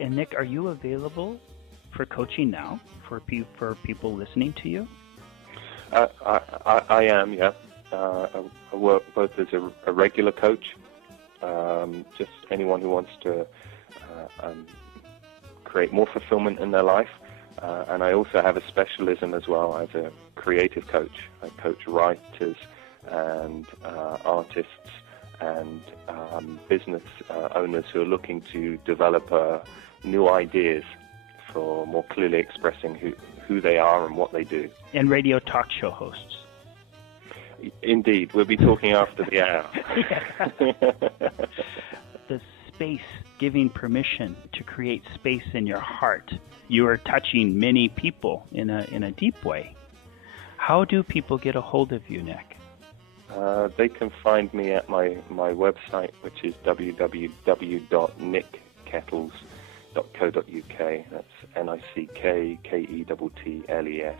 And Nick, are you available for coaching now for people listening to you? I am, yeah. I work both as a regular coach, just anyone who wants to create more fulfillment in their life, and I also have a specialism as well as a creative coach. I coach writers and artists and business owners who are looking to develop new ideas for more clearly expressing who they are and what they do. And radio talk show hosts. Indeed. We'll be talking after the hour. The space, giving permission to create space in your heart. You are touching many people in a deep way. How do people get a hold of you, Nick? They can find me at my website, which is www.nickkettles.co.uk. That's NickKettles,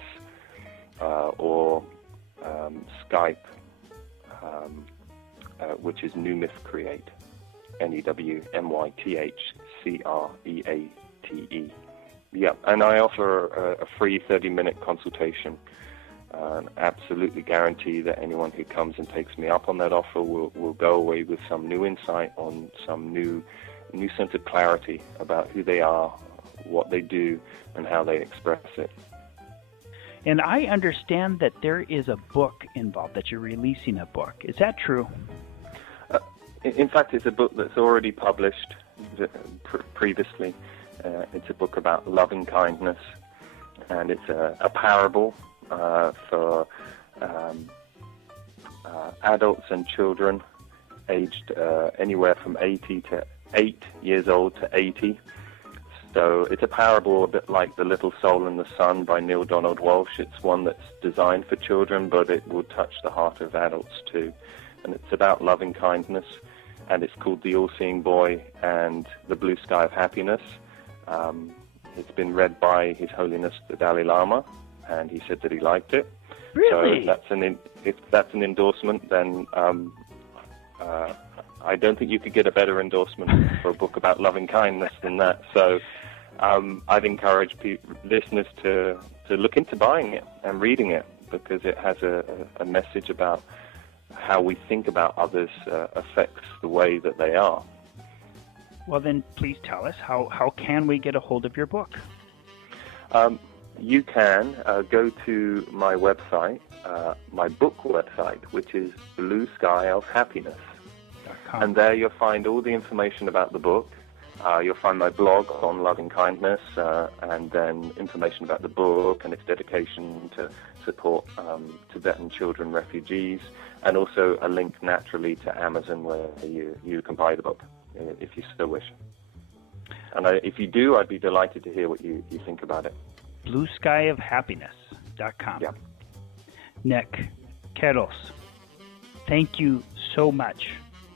or Skype, which is New Myth Create, NEWMYTHCREATE. Yeah, and I offer a free 30-minute consultation. Absolutely guarantee that anyone who comes and takes me up on that offer will go away with some new insight, on some new sense of clarity about who they are, what they do, and how they express it. And I understand that there is a book involved, that you're releasing a book. Is that true? In fact, it's a book that's already published previously. It's a book about loving kindness, and it's a parable for adults and children aged anywhere from 8 years old to 80. So it's a parable a bit like The Little Soul in the Sun by Neil Donald Walsh. It's one that's designed for children, but it will touch the heart of adults too. And it's about loving kindness, and it's called The All-Seeing Boy and the Blue Sky of Happiness. It's been read by His Holiness the Dalai Lama, and he said that he liked it. Really? So if that's an endorsement, then I don't think you could get a better endorsement for a book about loving kindness than that. So I'd encourage listeners to look into buying it and reading it, because it has a message about how we think about others affects the way that they are. Well, then please tell us, how can we get a hold of your book? You can go to my website, my book website, which is Blue Sky of Happiness. And there you'll find all the information about the book. You'll find my blog on loving kindness, and then information about the book and its dedication to support Tibetan children refugees, and also a link naturally to Amazon where you can buy the book if you still wish. And if you do, I'd be delighted to hear what you think about it. BlueSkyOfHappiness.com. Yeah. Nick Kettles, thank you so much.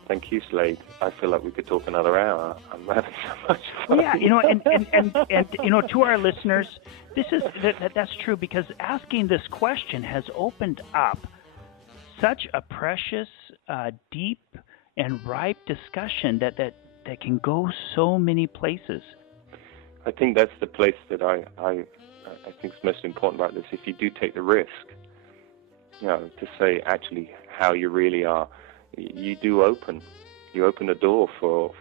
Thank you, Slade. I feel like we could talk another hour. I'm having so much fun. Yeah, and to our listeners, that's true, because asking this question has opened up such a precious, deep, and ripe discussion that can go so many places. I think that's the place that I think is most important about this. If you do take the risk, to say actually how you really are, you open a door for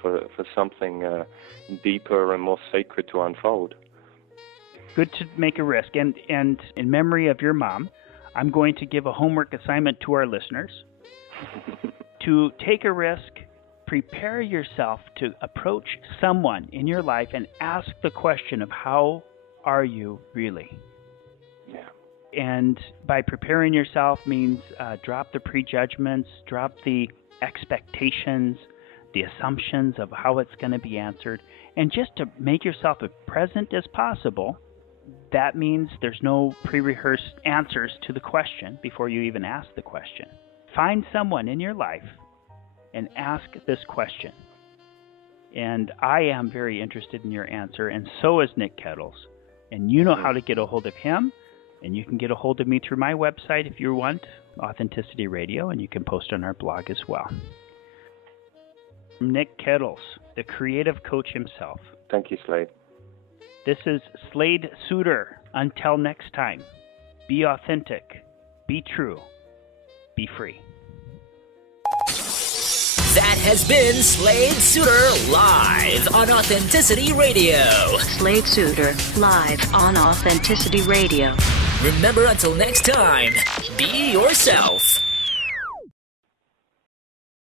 something deeper and more sacred to unfold. Good to make a risk. And in memory of your mom, I'm going to give a homework assignment to our listeners to take a risk. Prepare yourself to approach someone in your life and ask the question of, how are you really? Yeah. And by preparing yourself means drop the prejudgments, drop the expectations, the assumptions of how it's going to be answered, and just to make yourself as present as possible. That means there's no pre-rehearsed answers to the question before you even ask the question. Find someone in your life and ask this question. And I am very interested in your answer, and so is Nick Kettles. And you know how to get a hold of him, and you can get a hold of me through my website if you want, Authenticity Radio, and you can post on our blog as well. Nick Kettles, the creative coach himself. Thank you, Slade. This is Slade Suter. Until next time, be authentic, be true, be free. That has been Slade Suter live on Authenticity Radio. Slade Suter live on Authenticity Radio. Remember, until next time, be yourself.